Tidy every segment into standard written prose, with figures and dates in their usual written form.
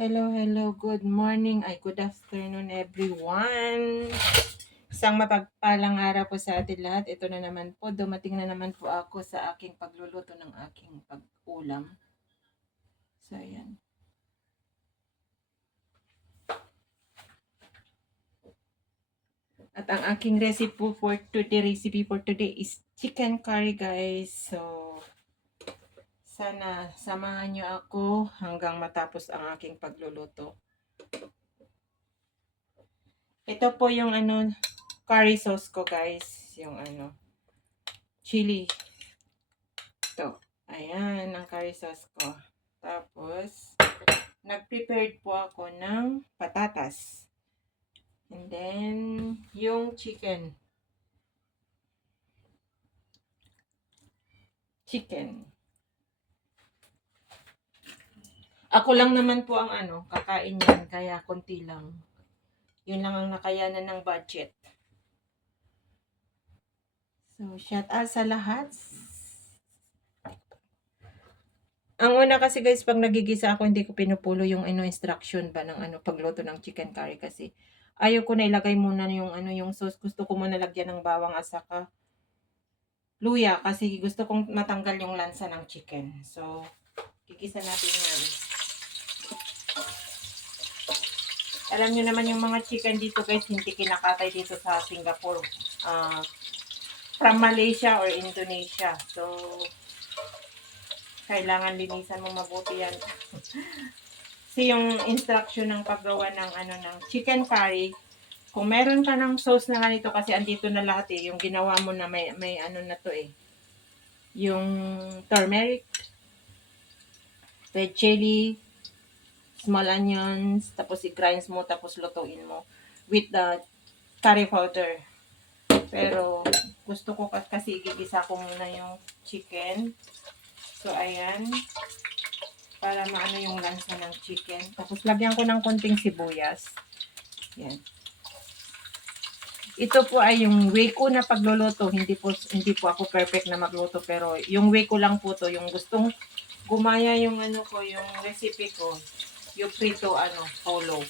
Hello, hello, good morning, ay good afternoon everyone. Isang mapagpalang araw po sa atin lahat. Ito na naman po, dumating na naman po ako sa aking pagluluto ng aking pag-ulam. So, ayan. At ang aking recipe for today is chicken curry, guys. So, sana samahan nyo ako hanggang matapos ang aking pagluluto. Ito po yung curry sauce ko, guys. Yung chili. Ito. Ayan, ang curry sauce ko. Tapos, nag-prepared po ako ng patatas. And then, yung chicken. Ako lang naman po ang kakain yan. Kaya konti lang. Yun lang ang nakayanan ng budget. So, shout out sa lahat. Ang una kasi guys, pag nagigisa ako, hindi ko pinupulo yung instruction ba ng pagluto ng chicken curry kasi ayaw ko na ilagay muna yung sauce. Gusto ko muna lagyan ng bawang at saka luya kasi gusto kong matanggal yung lansa ng chicken. So, gigisa natin yan. Alam nyo naman yung mga chicken dito guys, hindi kinakatay dito sa Singapore. From Malaysia or Indonesia. So, kailangan linisan mo mabuti yan. Kasi yung instruction ng paggawa ng ng chicken curry, kung meron ka ng sauce na ganito kasi andito na lahat yung ginawa mo na may na to yung turmeric, red chili, small onions, tapos i-grinds mo, tapos lutuin mo with the curry powder. Pero gusto ko kasi igigisa ko muna yung chicken. So ayan, para maano yung lansa ng chicken. Tapos lagyan ko ng konting sibuyas. Yan. Ito po ay yung way ko na pagluluto. Hindi po ako perfect na magluto, pero yung way ko lang po to, yung gustong gumaya yung yung recipe ko. Yung prito follow.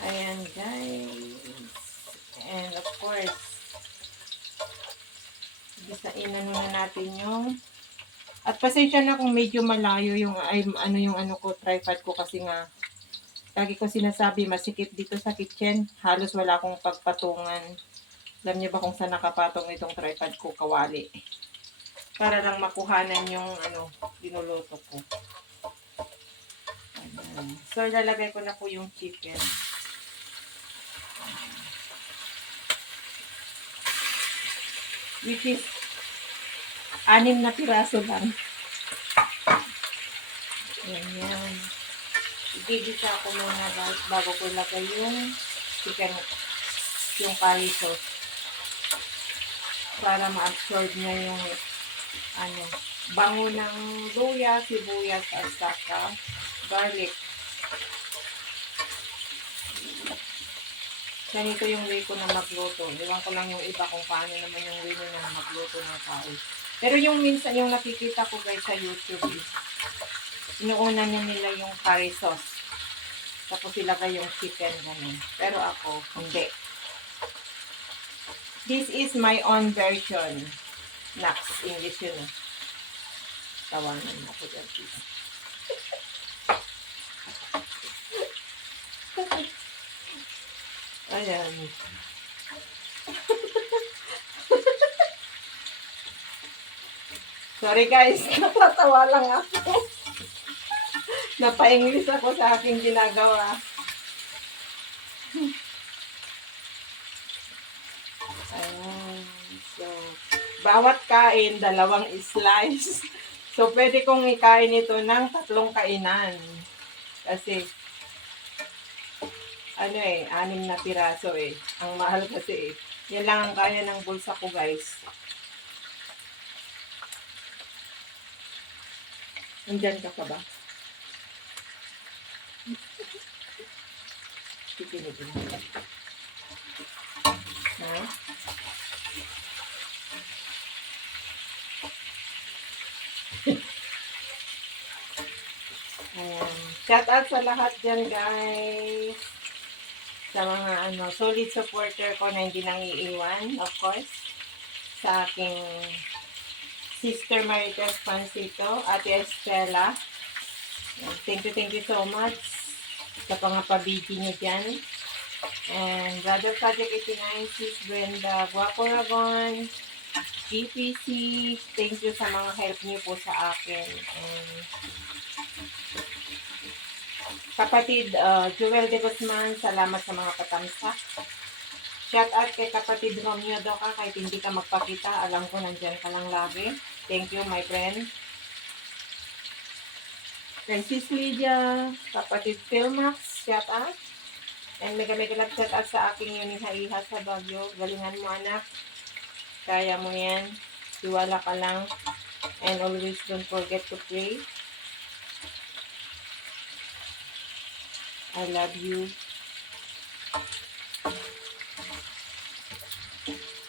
Ayan guys. And of course, gisain na natin yung at pasensya na kung medyo malayo yung ko tripod ko kasi nga lagi ko sinasabi masikip dito sa kitchen. Halos wala akong pagpatungan. Alam niyo ba kung saan nakapatong itong tripod ko? Kawali. Para lang makuhanan yung dinuluto ko. Ayan. So, lalagay ko na po yung chicken. Which is 6 na piraso lang. Ayan. Igigisa ko muna bago ko lagay yung chicken, yung curry sauce. Para ma-absorb niya yung bango ng luya, sibuyas, at saka garlic. Ganito yung way ko na magluto. Iwan ko lang yung iba kung paano naman yung way na magluto ng curry. Pero yung minsan, yung nakikita ko guys sa YouTube is, inuuna nila yung curry sauce. Tapos ilagay yung chicken, ganun. Pero ako, hindi. This is my own version. Nax, English yun. Tawanan ako dyan. Ayan. Sorry guys, natatawa lang ako. Napa-English ako sa aking ginagawa. Ayan. So, bawat kain, 2 slice. So, pwede kong ikain ito ng 3 kainan. Kasi, 6 na piraso Ang mahal kasi Yan lang ang kaya ng bulsa ko guys. Nandyan ka pa ba? Titinigin mo. Ha? Ayan. Shout out sa lahat dyan, guys. Sa mga solid supporter ko na hindi nang iiwan, of course. Sa aking sister Marites Pancito, Ate Estela. Thank you so much sa pangapabigi niyo dyan. And Brother Project 89, Sis Brenda, Guapo Ragon, GPC, thank you sa mga help niyo po sa akin. And kapatid Joel de Guzman, salamat sa mga patamsak. Shout out kay kapatid Romeo Doka, kahit hindi ka magpakita, alam ko nandyan ka lang lagi. Thank you, my friend. Kay Sis Lydia, kapatid Philmax, shout out. And mega love shout out sa aking yuniha-iha sa Baguio. Galingan mo, anak. Kaya mo yan. Tiwala ka lang. And always don't forget to pray. I love you.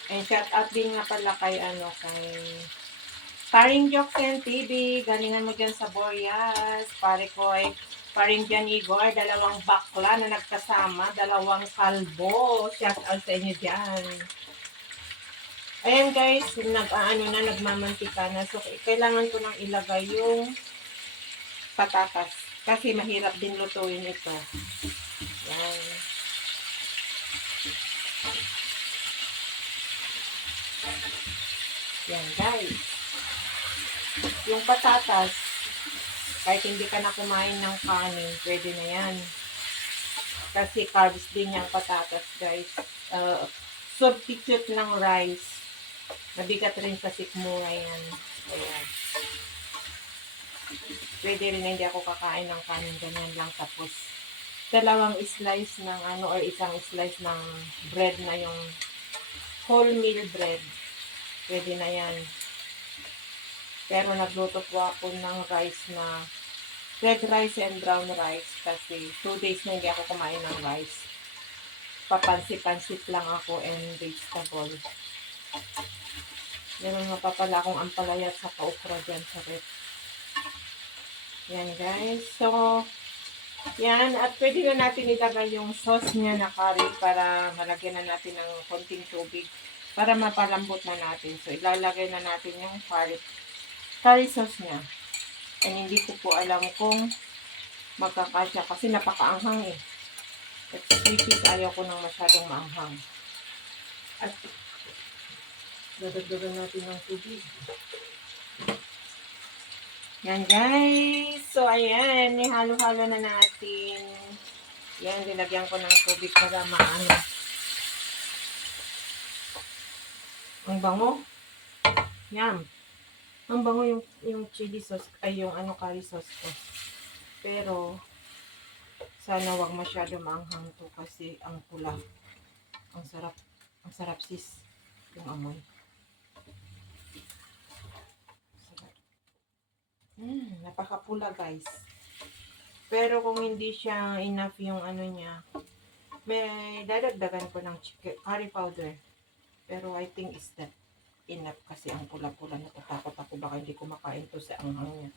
And shout out din nga pala kay Paring Joksen TV, galingan mo dyan sa Boreas, pare ko'y, paring dyan Igor, dalawang bakla na nagkasama, dalawang kalbo, shout out sa inyo dyan. Ayan guys, nagmamantika na, so kailangan ko nang ilagay yung patatas, kasi mahirap din lutuin ito. Yan. Yan guys. Yung patatas, kahit hindi ka na kumain ng kanin, pwede na yan. Kasi carbs din yung patatas, guys. Substitute ng rice. Mabigat rin sa sikmura yan. Ayan. Pwede rin na hindi ako kakain ng kanin, ganyan lang. Tapos, dalawang slice ng or isang slice ng bread na yung wholemeal bread. Pwede na yan. Pero nagluto po ako ng rice na red rice and brown rice kasi 2 days na hindi ako kumain ng rice. Papansit-pansit lang ako and vegetable. Meron nga pa pala akong ampalaya sa okra dyan sa rep. Yan guys. So, yan. At pwede na natin ilagay yung sauce niya na curry para malagyan na natin ng konting tubig para mapalambot na natin. So, ilalagay na natin yung curry sauce niya. And hindi ko po alam kung magkakasya kasi napakaanghang eh. At which is ayaw ko nang masyadong maanghang. At dadagdagan natin ng tubig. Yan guys. So ayan, ihalo-halo na natin. Yan, nilagyan ko ng tubig para maano. Ang bango. Yan. Ang bango yung chili sauce, ay yung curry sauce ko. Pero, sana wag masyado maanghang to kasi ang pula. Ang sarap sis yung amoy. Napakapula guys. Pero kung hindi siya enough yung niya, may dadagdagan ko ng curry powder. Pero I think is that enough kasi ang pula-pula, natatakot ako baka hindi ko makain to sa anghang niya.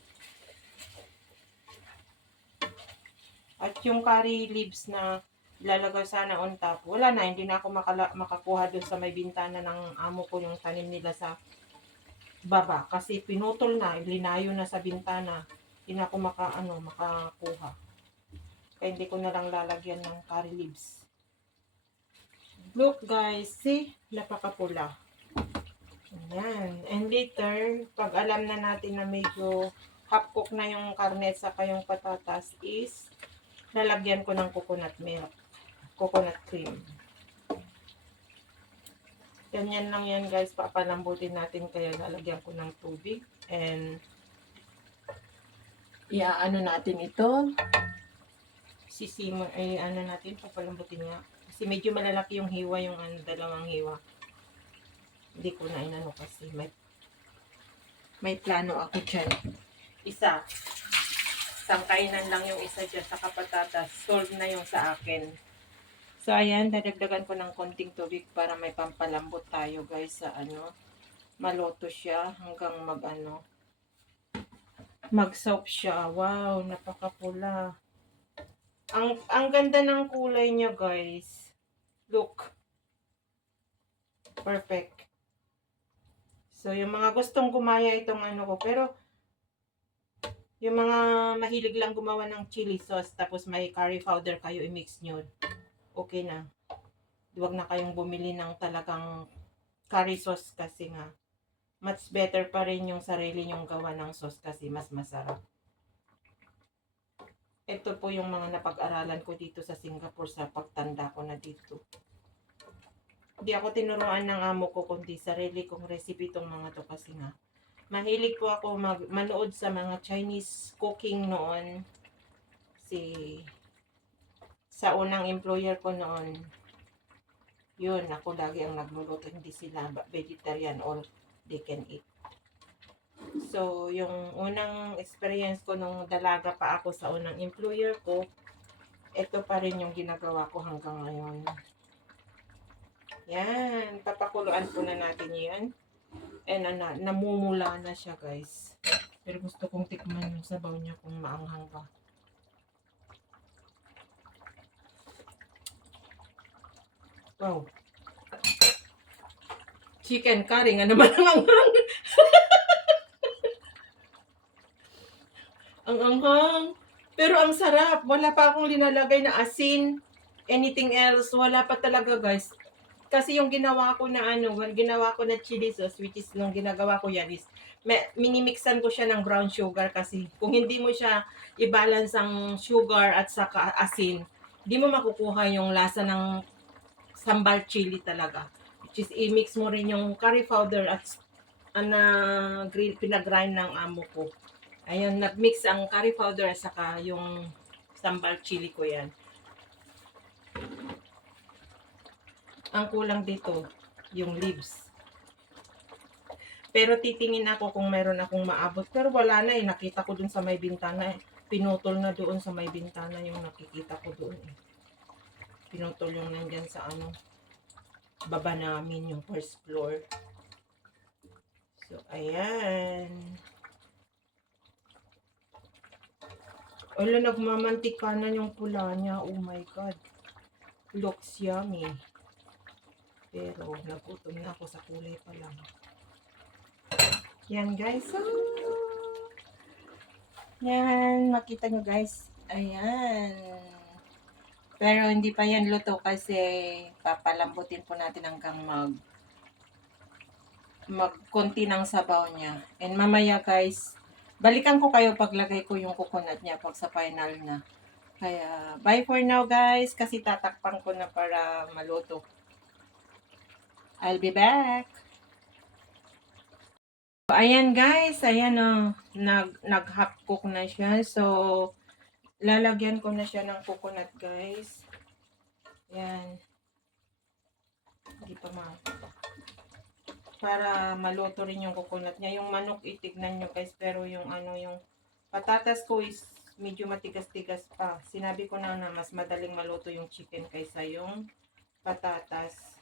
At yung curry leaves na ilalagay sana on top, wala na, hindi na ako makakuha doon sa may bintana ng amo ko yung tanim nila sa baba kasi pinutol na, linayo na sa bintana, hindi na ako makakuha. Kaya hindi ko na lang lalagyan ng curry leaves. Look guys, see, napakapula. Ayan. And later, pag alam na natin na medyo half cook na yung karne saka yung patatas is lalagyan ko ng coconut milk. Coconut cream. Ganyan lang yan guys. Papalambutin natin kaya lalagyan ko ng tubig. And iaano natin ito. Sisimmer, natin, papalambutin nga. Kasi medyo malalaki yung hiwa, yung dalawang hiwa. Hindi ko na inano kasi may plano ako dyan. Isang kainan lang yung isa dyan sa kapatatas. Solve na yung sa akin. So, ayan, dadagdagan ko ng konting tubig para may pampalambot tayo guys sa maloto siya hanggang Mag-soap siya. Wow, napakapula. Ang ganda ng kulay niya, guys. Look. Perfect. So, yung mga gustong gumaya itong ano ko. Pero, yung mga mahilig lang gumawa ng chili sauce, tapos may curry powder kayo, i-mix nyo. Okay na. Huwag na kayong bumili ng talagang curry sauce kasi nga, much better pa rin yung sarili nyong gawa ng sauce kasi mas masarap. Ito po yung mga napag-aralan ko dito sa Singapore sa pagtanda ko na dito. Hindi ako tinuruan ng amo ko kundi sarili kong recipe itong mga to kasi nga. Mahilig po ako manood sa mga Chinese cooking noon. Sa unang employer ko noon, yun, ako lagi ang nagluluto. Hindi sila vegetarian or they can eat. So, yung unang experience ko nung dalaga pa ako sa unang employer ko, ito pa rin yung ginagawa ko hanggang ngayon. Yan, papakuluan po na natin yan. And namumula na siya, guys. Pero gusto kong tikman yung sabaw niya kung maanghang ba. Wow. Chicken curry nga naman ang anghang. Ang anghang. Pero ang sarap. Wala pa akong linalagay na asin. Anything else. Wala pa talaga, guys. Kasi yung ginawa ko na ginawa ko na chili sauce, which is nung ginagawa ko yan is, minimixan ko siya ng brown sugar kasi kung hindi mo siya i-balance ang sugar at saka asin, hindi mo makukuha yung lasa ng sambal chili talaga. Which is, i-mix mo rin yung curry powder at pinagrind ng amo ko. Ayun, nag-mix ang curry powder at saka yung sambal chili ko yan. Ang kulang dito, yung leaves. Pero titingin ako kung meron akong maabot. Pero wala na eh. Nakita ko dun sa may bintana eh. Pinutol na doon sa may bintana yung nakikita ko doon eh. Pinutol yung nandyan sa baba namin, yung first floor. So, ayan. Wala, nagmamantika na yung pula niya. Oh my God. Looks yummy. Pero nagutom na ako sa kulay pa lang. Yan guys. So, yan. Makita nyo guys. Ayan. Pero hindi pa yan luto kasi papalambutin po natin hanggang magkonti ng sabaw niya. And mamaya guys, balikan ko kayo paglagay ko yung coconut niya pag sa final na. Kaya, bye for now guys. Kasi tatakpan ko na para maluto. I'll be back. Ayan guys, ayan nag-half cook na siya. So, lalagyan ko na siya ng coconut guys. Ayan. Hindi pa para maluto rin yung coconut niya. Yung manok itignan nyo guys, pero yung yung patatas ko is medyo matigas-tigas pa. Sinabi ko na mas madaling maluto yung chicken kaysa yung patatas.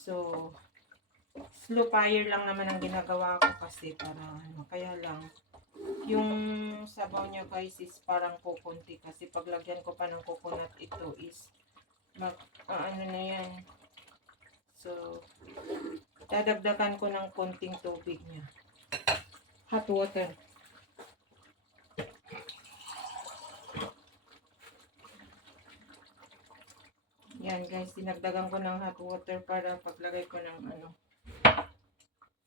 So, slow fire lang naman ang ginagawa ko kasi para kaya lang yung sabaw niya guys is parang kukunti kasi paglagyan ko pa ng coconut ito is na yan. So, dadagdagan ko ng konting tubig niya. Hot water. Yan guys, dinagdagan ko ng hot water para paglagay ko ng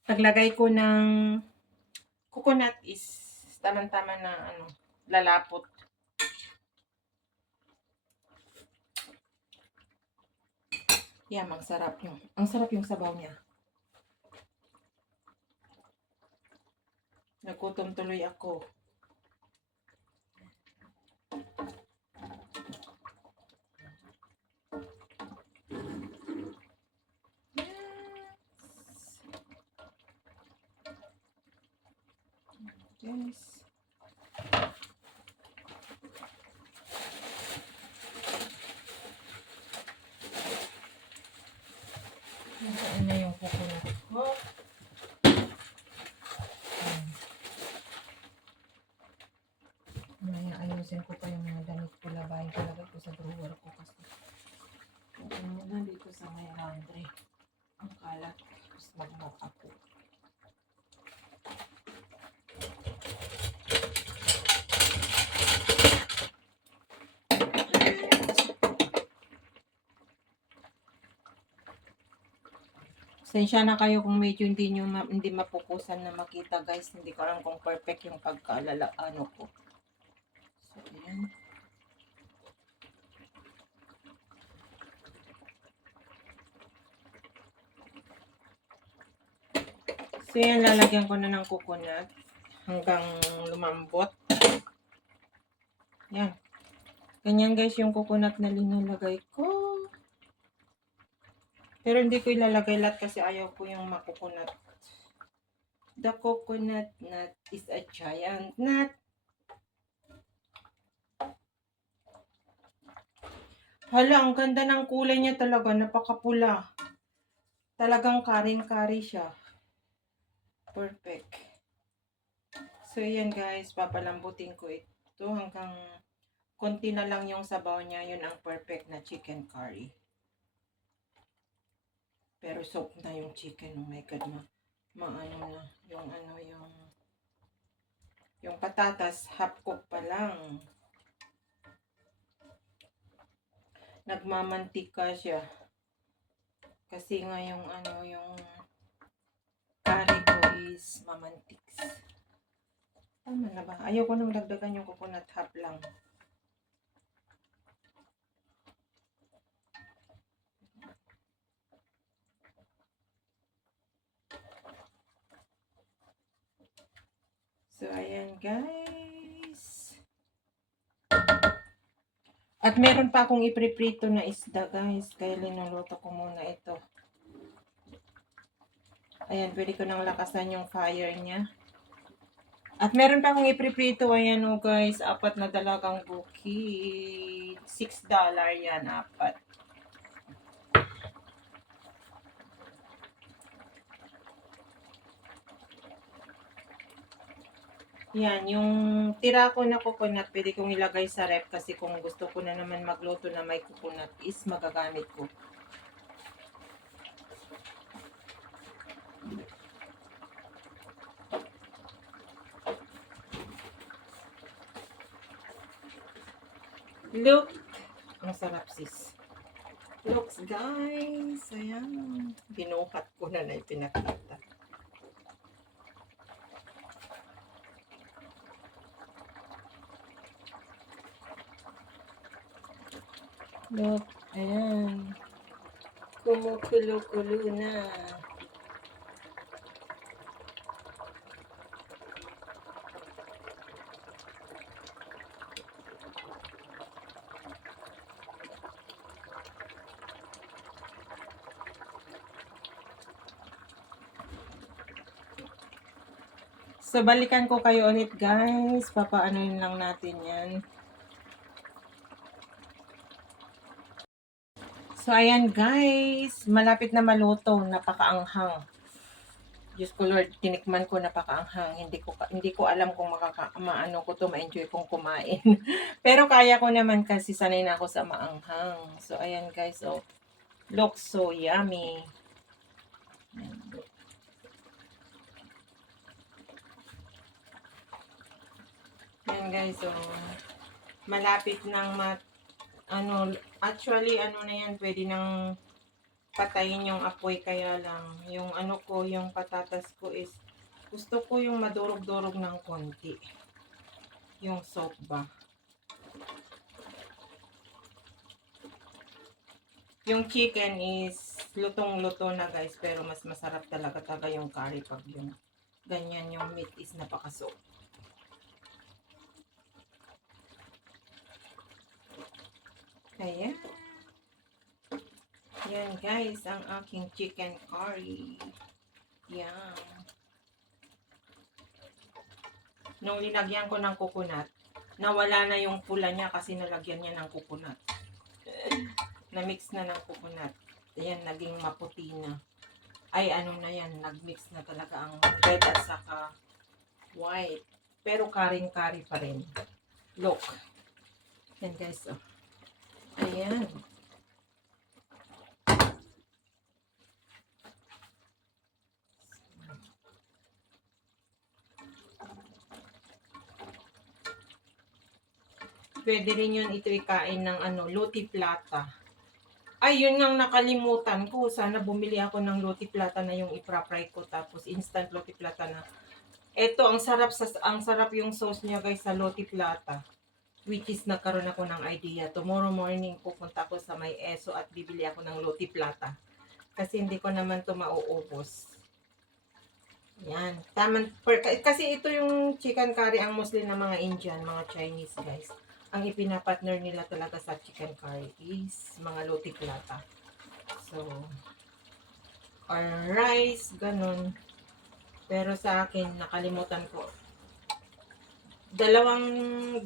paglagay ko ng coconut is tamang-tama na lalapot. Yan, ang sarap yung sabaw niya. Nagutom tuloy ako. Yes. Nasaan na yung coconut ko? Mamaya ayusin ko pa yung mga damit ko, labahin ko, lagay ko sa drawer ko kasi kung muna dito sa may laundry ang kalat, tapos mag-mop ako. Sensya na kayo kung medyo hindi mapukusan na makita guys, hindi ko alam kung perfect yung pagkaalala ano ko. So ayan. So yan, lalagyan ko na ng coconut hanggang lumambot. Yan. Ganyan guys yung coconut na linalagay ko. Pero hindi ko ilalagay lahat kasi ayaw ko yung makukunat. The coconut nut is a giant nut. Hala, ang ganda ng kulay niya talaga. Napakapula. Talagang karing-kari siya. Perfect. So, yan guys. Papalambutin ko ito hanggang konti na lang yung sabaw niya. Yun ang perfect na chicken curry. Pero soft na yung chicken. Oh my God. Maano na. Yung patatas, half cook pa lang. Nagmamantika siya. Kasi nga yung curry ko is mamantiks. Tama na ba? Ayoko nang dagdagan yung coconut, half lang. So, ayan guys. At meron pa akong ipriprito na isda guys. Kaya linuluto ko muna ito. Ayan, pwede ko nang lakasan yung fire niya. At meron pa akong ipriprito. Ayan o guys, 4 na dalagang bukid. $6 yan, 4. Yan, yung tira ko na coconut, pwede kong ilagay sa ref kasi kung gusto ko na naman magluto na may coconut is magagamit ko. Look! Ang sarap sis. Looks guys. Ayan. Binuhat ko na ipinakita. Look. Ayan. Kumukulo-kulo na. So, balikan ko kayo ulit guys. Papaanoin lang natin yan. So, ayan guys. Malapit na maluto. Napakaanghang. Diyos ko Lord, tinikman ko, napakaanghang. Hindi ko alam kung maano ko to, ma-enjoy kong kumain. Pero kaya ko naman kasi sanay na ako sa maanghang. So, ayan guys. Oh, looks so yummy. Yan guys, so malapit nang actually na yan, pwede nang patayin yung apoy, kaya lang yung yung patatas ko is gusto ko yung madurog-durog ng konti. Yung soap ba. Yung chicken is lutong-luto na guys, pero mas masarap talaga yung curry pag yung ganyan yung meat is napaka-soap. Ayan. Yan guys, ang aking chicken curry. Yan. Nung linagyan ko ng coconut, nawala na yung pula niya kasi nalagyan niya ng coconut. Na-mix na ng coconut. Ayan, naging maputi na. Ay, na yan, nag-mix na talaga ang red at saka white. Pero karing-kari pa rin. Look. Yan guys, oh. Ayan. Pwede rin yun ito ikain ng roti plata. Ay, yun nga nakalimutan ko. Sana bumili ako ng roti plata na yung ipra-fry ko tapos instant roti plata na. Ito, ang sarap yung sauce niya guys sa roti plata. Which is nagkaroon ako ng idea. Tomorrow morning pupunta ako sa may ESO at bibili ako ng roti plata. Kasi hindi ko naman to mauubos. Yan. Kasi ito yung chicken curry ang mostly ng mga Indian, mga Chinese guys. Ang ipinapartner nila talaga sa chicken curry is mga roti plata. So, or rice, ganun. Pero sa akin, nakalimutan ko. Dalawang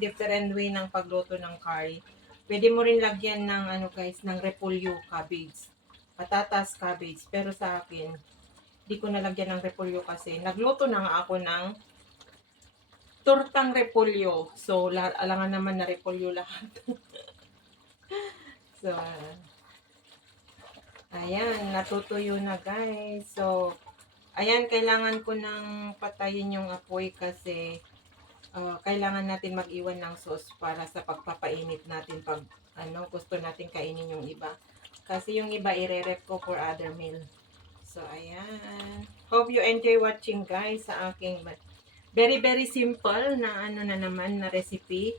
different way ng pagluto ng curry. Pwede mo rin lagyan ng guys, ng repolyo, cabbage. Patatas, cabbage. Pero sa akin, di ko nalagyan ng repolyo kasi nagluto na nga ako ng tortang repolyo. So, alangan naman na repolyo lahat. So, ayan, natutuyo na guys. So, ayan, kailangan ko nang patayin yung apoy kasi kailangan natin mag-iwan ng sauce para sa pagpapainit natin pag gusto natin kainin yung iba. Kasi yung iba ire-rep ko for other meal. So, ayan. Hope you enjoy watching guys sa aking very very simple na na naman na recipe.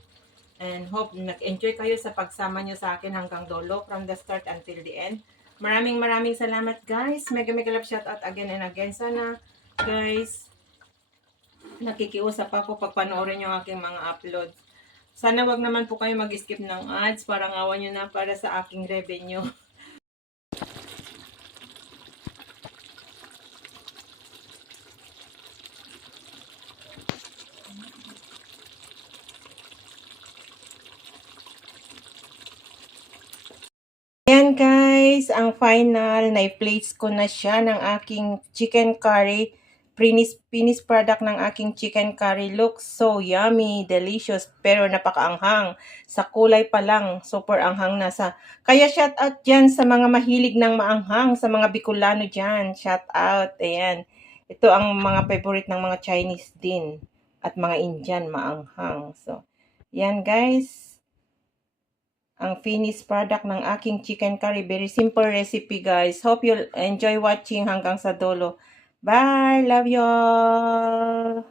And hope nag-enjoy kayo sa pagsama nyo sa akin hanggang dulo from the start until the end. Maraming salamat guys. Mega love shout out again and again. Sana guys nakikiusap ako pag panoorin yung aking mga uploads. Sana wag naman po kayo mag-skip ng ads. Parang awan nyo na para sa aking revenue. Ayan guys, ang final, na-place ko na siya ng aking chicken curry. Finished product ng aking chicken curry. Looks so yummy, delicious, pero napakaanghang. Sa kulay pa lang, super anghang na sa. Kaya shout out dyan sa mga mahilig ng maanghang, sa mga Bicolano dyan. Shout out, ayan. Ito ang mga favorite ng mga Chinese din. At mga Indian, maanghang. So, yan guys ang finished product ng aking chicken curry. Very simple recipe guys. Hope you'll enjoy watching hanggang sa dulo. Bye! Love you all!